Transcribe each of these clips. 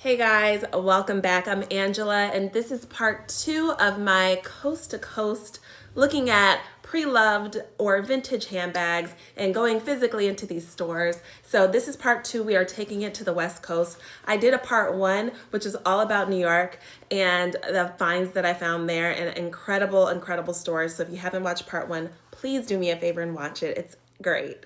Hey guys, welcome back. I'm Angela, and this is part 2 of my coast to coast looking at pre-loved or vintage handbags and going physically into these stores. So this is part 2. We are taking it to the West Coast. I did a part 1, which is all about New York and the finds that I found there, and incredible stores. So if you haven't watched part 1, please do me a favor and watch it. It's great.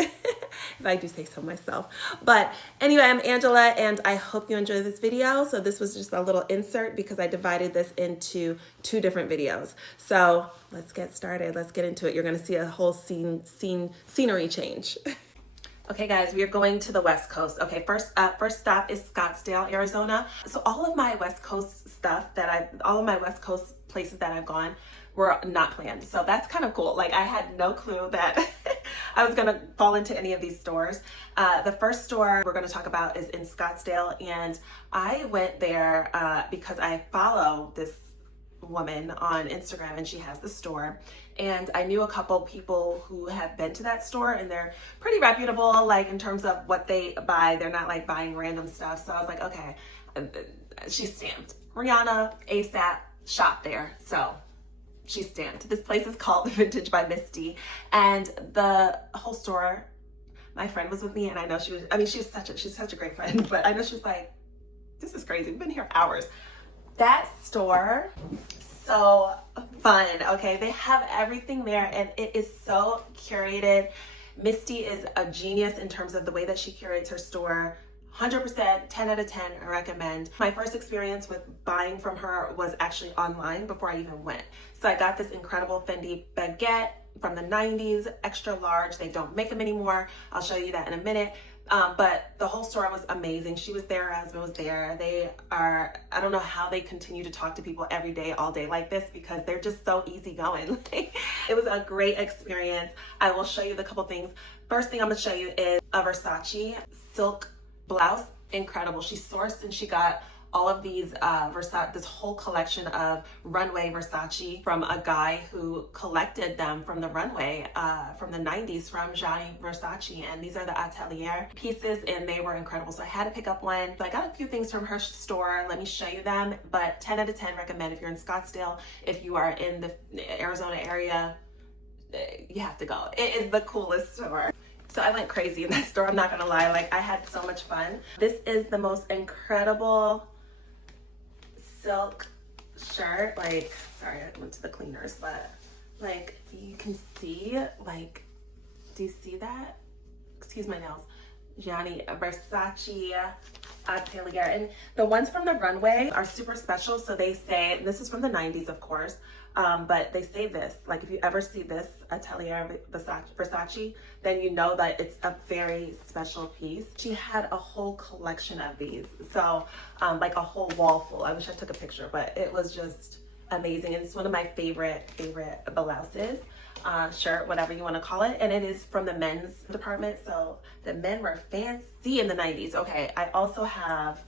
If I do say so myself. But anyway, I'm Angela, and I hope you enjoy this video. So this was just a little insert because I divided this into 2 different videos. So let's get started. Let's get into it. You're going to see a whole scenery change. Okay guys, we are going to the West Coast. Okay, first stop is Scottsdale, Arizona. So all of my West Coast stuff all of my West Coast places that I've gone were not planned. So that's kind of cool. Like I had no clue that I was gonna fall into any of these stores. The first store we're gonna talk about is in Scottsdale, and I went there because I follow this woman on Instagram and she has the store, and I knew a couple people who have been to that store and they're pretty reputable, like in terms of what they buy. They're not like buying random stuff. So I was like, okay, she's stamped Rihanna, ASAP, shop there. So she's stamped. This place is called Vintage by Misty, and the whole store, my friend was with me, and I know she's such a great friend, but I know she was like, this is crazy. We've been here hours. That store, so fun. Okay, they have everything there, and it is so curated. Misty is a genius in terms of the way that she curates her store. 100%, 10 out of 10, I recommend. My first experience with buying from her was actually online before I even went. So I got this incredible Fendi baguette from the 90s, extra large. They don't make them anymore. I'll show you that in a minute. But the whole store was amazing. She was there, her husband was there. I don't know how they continue to talk to people every day, all day like this, because they're just so easygoing. It was a great experience. I will show you the couple things. First thing I'm gonna show you is a Versace silk blouse. Incredible. She sourced and she got all of these this whole collection of runway Versace from a guy who collected them from the runway from the 90s from Gianni Versace, and these are the atelier pieces, and they were incredible. So I had to pick up one. So I got a few things from her store. Let me show you them, but 10 out of 10 recommend. If you're in Scottsdale, if you are in the Arizona area, you have to go. It is the coolest store. So I went crazy in that store, I'm not gonna lie. Like, I had so much fun. This is the most incredible silk shirt. Like, sorry, I went to the cleaners, but like, you can see, like, do you see that? Excuse my nails. Gianni Versace atelier. And the ones from the runway are super special. So they say, this is from the 90s, of course, but they say this, like, if you ever see this atelier Versace, then you know that it's a very special piece. She had a whole collection of these. So like a whole wall full. I wish I took a picture, but it was just amazing. And it's one of my favorite blouses. Shirt, whatever you want to call it, and it is from the men's department. So the men were fancy in the 90s. Okay, I also have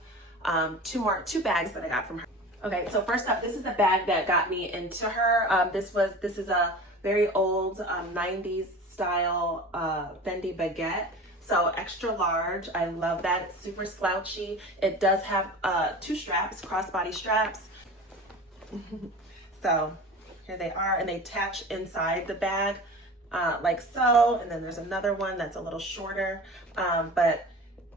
two bags that I got from her. Okay, so first up, this is the bag that got me into her. This is a very old 90s style Fendi baguette. So extra large. I love that. It's super slouchy. It does have 2 straps, crossbody straps. So here they are, and they attach inside the bag like so, and then there's another one that's a little shorter, but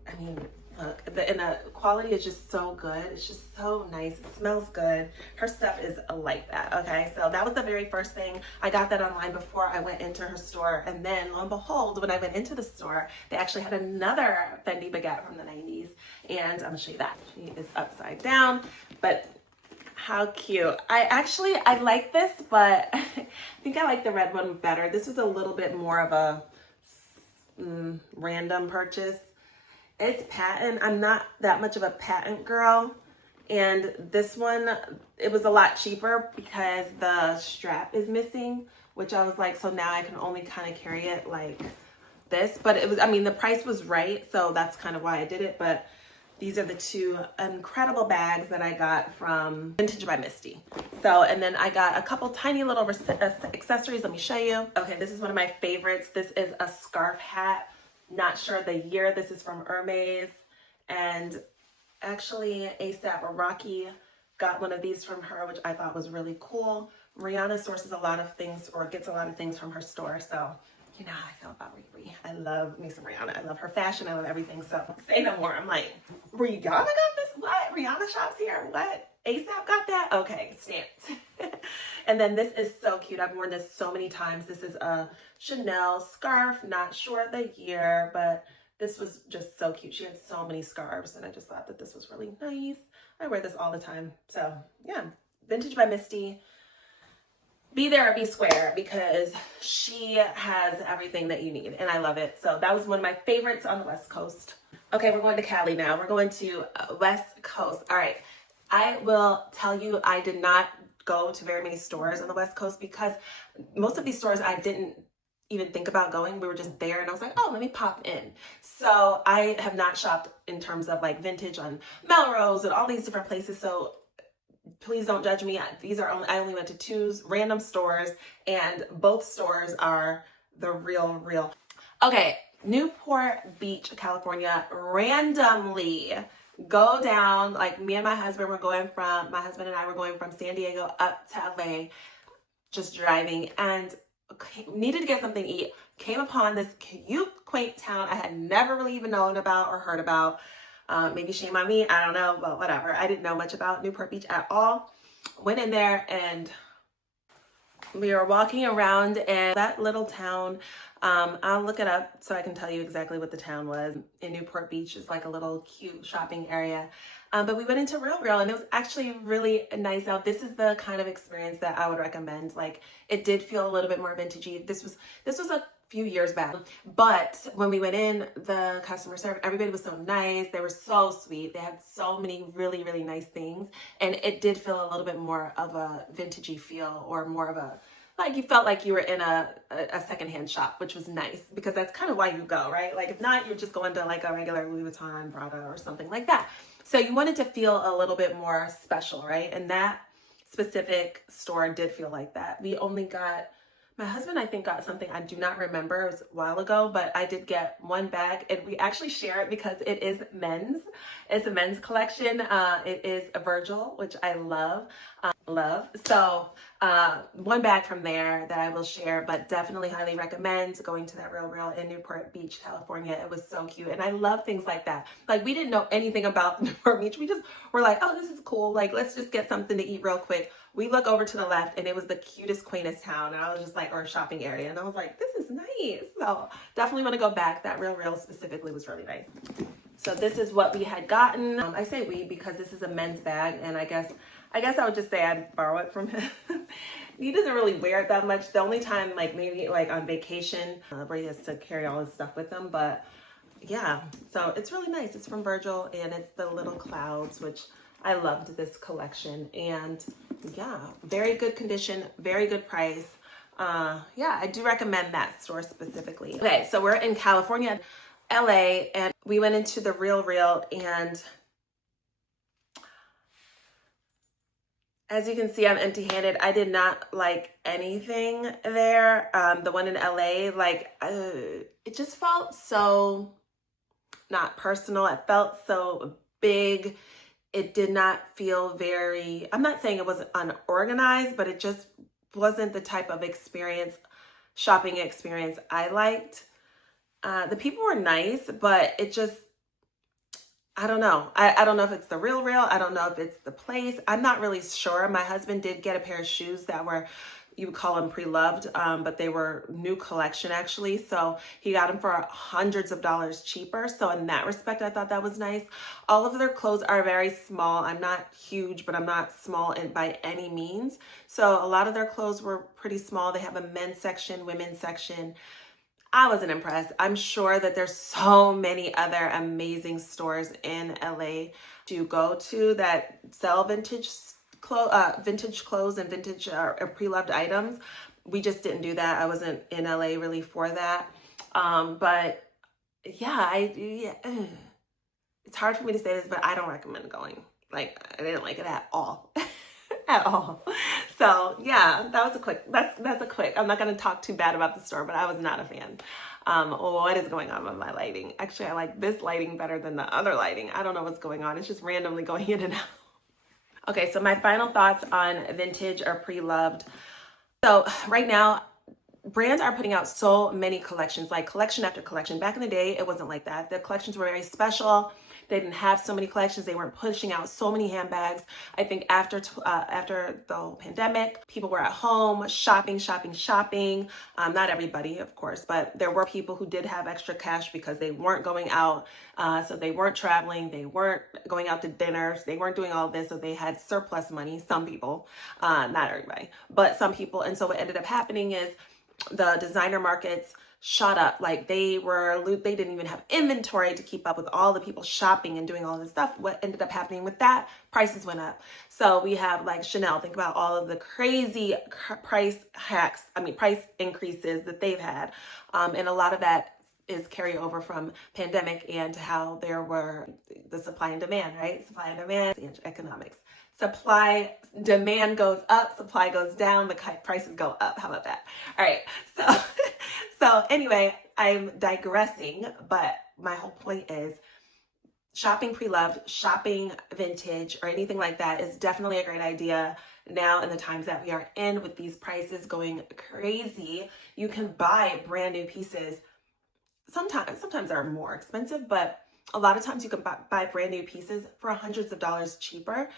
I mean, look, the quality is just so good. It's just so nice. It smells good. Her stuff is like that. Okay, so that was the very first thing. I got that online before I went into her store, and then lo and behold, when I went into the store, they actually had another Fendi baguette from the 90s, and I'm gonna show you that. She is upside down, but how cute. I like this, but I think I like the red one better. This was a little bit more of a random purchase. It's patent. I'm not that much of a patent girl. And this one, it was a lot cheaper because the strap is missing, which I was like, so now I can only kind of carry it like this. But it was, I mean, the price was right, so that's kind of why I did it. But these are the 2 incredible bags that I got from Vintage by Misty. So, and then I got a couple tiny little accessories. Let me show you. Okay, this is one of my favorites. This is a scarf hat. Not sure the year. This is from Hermes. And Actually, ASAP Rocky got one of these from her, which I thought was really cool. Rihanna sources a lot of things, or gets a lot of things from her store, so you know how I feel about Riri. I love me some Rihanna. I love her fashion. I love everything. So say no more. I'm like, Rihanna got this? What? Rihanna shops here? What? ASAP got that? Okay, stamps. And then this is so cute. I've worn this so many times. This is a Chanel scarf. Not sure the year, but this was just so cute. She had so many scarves, and I just thought that this was really nice. I wear this all the time. So yeah, Vintage by Misty. Be there or be square, because she has everything that you need, and I love it. So that was one of my favorites on the West Coast. Okay, we're going to Cali now. We're going to West Coast. All right, I will tell you, I did not go to very many stores on the West Coast because most of these stores I didn't even think about going. We were just there, and I was like, oh, let me pop in. So I have not shopped in terms of like vintage on Melrose and all these different places. So please don't judge me. I only went to two random stores, and both stores are the RealReal. Okay, Newport Beach, California. Randomly go down, like me and my husband and I were going from San Diego up to LA, just driving, and needed to get something to eat. Came upon this cute, quaint town I had never really even known about or heard about. Maybe shame on me, I don't know, but whatever. I didn't know much about Newport Beach at all. Went in there, and we were walking around in that little town. I'll look it up so I can tell you exactly what the town was. In Newport Beach is like a little cute shopping area. But we went into RealReal, and it was actually really nice. Now, this is the kind of experience that I would recommend. Like, it did feel a little bit more vintagey. This was a few years back, but when we went in, the customer service, everybody was so nice. They were so sweet. They had so many really, really nice things, and it did feel a little bit more of a vintagey feel, or more of a, like, you felt like you were in a secondhand shop, which was nice, because that's kind of why you go, right? Like, if not, you're just going to like a regular Louis Vuitton, Prada, or something like that. So you wanted to feel a little bit more special, right? And that specific store did feel like that. My husband, I think, got something I do not remember. It was a while ago, but I did get one bag, and we actually share it because it is men's. It's a men's collection. It is a Virgil, which I love. So one bag from there that I will share, but definitely highly recommend going to that RealReal in Newport Beach, California. It was so cute, and I love things like that. Like, we didn't know anything about Newport Beach. We just were like, oh, this is cool. Like, let's just get something to eat real quick. We look over to the left, and it was the cutest, quaintest town, and I was just like, or shopping area, and I was like, this is nice. So definitely want to go back. That RealReal specifically was really nice. So this is what we had gotten. I say we because this is a men's bag, and I guess I would just say I'd borrow it from him. He doesn't really wear it that much. The only time, like maybe like on vacation, where he has to carry all his stuff with him. But yeah, so it's really nice. It's from Virgil, and it's the little clouds, which I loved this collection. And yeah, very good condition, very good price. Yeah, I do recommend that store specifically. Okay, so we're in California, LA, and we went into the RealReal, and as you can see, I'm empty-handed. I did not like anything there. The one in LA, like, it just felt so not personal. It felt so big. It did not feel very, I'm not saying it wasn't unorganized, but it just wasn't the type of shopping experience I liked. The people were nice, but it just, I don't know. I don't know if it's the RealReal. I don't know if it's the place. I'm not really sure. My husband did get a pair of shoes that were, you would call them pre-loved, but they were new collection actually. So he got them for hundreds of dollars cheaper. So in that respect, I thought that was nice. All of their clothes are very small. I'm not huge, but I'm not small by any means. So a lot of their clothes were pretty small. They have a men's section, women's section. I wasn't impressed. I'm sure that there's so many other amazing stores in LA to go to that sell vintage clothes and vintage pre-loved items. We just didn't do that. I wasn't in LA really for that. But yeah, it's hard for me to say this, but I don't recommend going. Like, I didn't like it at all. At all. So yeah, that was that's a quick. I'm not going to talk too bad about the store, but I was not a fan. What is going on with my lighting? Actually, I like this lighting better than the other lighting. I don't know what's going on. It's just randomly going in and out. Okay, so my final thoughts on vintage or pre-loved. So right now, brands are putting out so many collections, like collection after collection. Back in the day, it wasn't like that. The collections were very special. They didn't have so many collections. They weren't pushing out so many handbags. I think after the whole pandemic, people were at home shopping. Not everybody, of course, but there were people who did have extra cash because they weren't going out. So they weren't traveling. They weren't going out to dinners. They weren't doing all this. So they had surplus money. Some people, not everybody, but some people. And so what ended up happening is the designer markets shot up. Like they didn't even have inventory to keep up with all the people shopping and doing all this stuff. What ended up happening with that? Prices went up. So we have like Chanel, think about all of the crazy price increases that they've had. And a lot of that is carryover from pandemic and how there were the supply and demand, right? Supply and demand, economics. Supply, demand goes up, supply goes down, the prices go up. How about that? All right. So anyway, I'm digressing, but my whole point is shopping pre-loved, shopping vintage, or anything like that is definitely a great idea. Now in the times that we are in with these prices going crazy, you can buy brand new pieces. Sometimes they're more expensive, but a lot of times you can buy brand new pieces for hundreds of dollars cheaper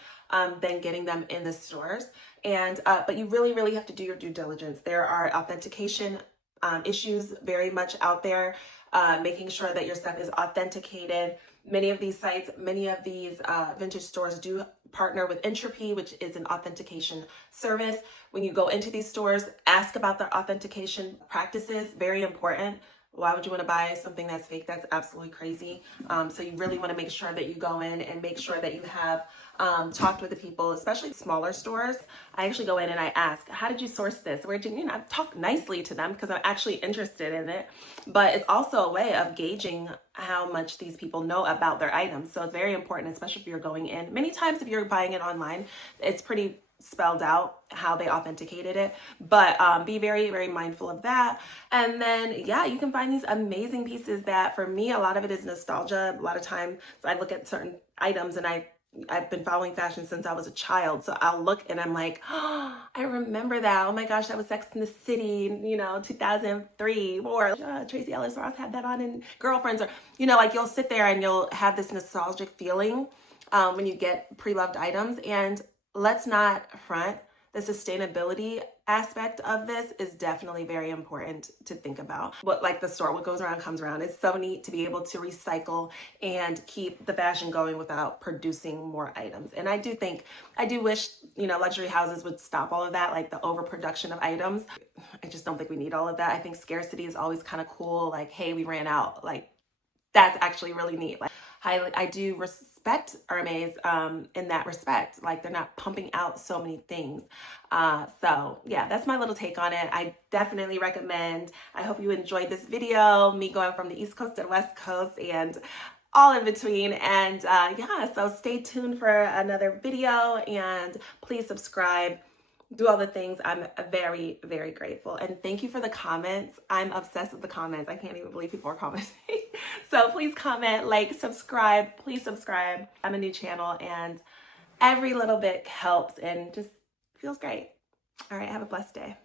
than getting them in the stores. And but you really have to do your due diligence. There are authentication issues very much out there, making sure that your stuff is authenticated. Many of these sites, many of these vintage stores do partner with Entropy, which is an authentication service. When you go into these stores, ask about their authentication practices, very important. Why would you want to buy something that's fake? That's absolutely crazy. So you really want to make sure that you go in and make sure that you have talked with the people, especially smaller stores. I actually go in and I ask, how did you source this? Where did you, I talk nicely to them because I'm actually interested in it. But it's also a way of gauging how much these people know about their items. So it's very important, especially if you're going in. Many times if you're buying it online, it's pretty spelled out how they authenticated it, but be very mindful of that. And then yeah, you can find these amazing pieces that for me, a lot of it is nostalgia. A lot of times I look at certain items and I've been following fashion since I was a child. So I'll look and I'm like, oh, I remember that. Oh my gosh, that was Sex in the City, 2003, or Tracy Ellis Ross had that on in Girlfriends, or, like you'll sit there and you'll have this nostalgic feeling when you get pre-loved items. And let's not front, the sustainability aspect of this is definitely very important to think about. What goes around comes around. It's so neat to be able to recycle and keep the fashion going without producing more items. And I do wish, luxury houses would stop all of that, like the overproduction of items. I just don't think we need all of that. I think scarcity is always kind of cool. Like, hey, we ran out. Like, that's actually really neat. Like, I do respect Hermes in that respect. Like, they're not pumping out so many things. So yeah, that's my little take on it. I definitely recommend. I hope you enjoyed this video, me going from the East Coast to the West Coast and all in between. And yeah, so stay tuned for another video and please subscribe. Do all the things. I'm very grateful. And thank you for the comments. I'm obsessed with the comments. I can't even believe people are commenting. So please comment, like, subscribe. Please subscribe. I'm a new channel and every little bit helps and just feels great. All right, have a blessed day.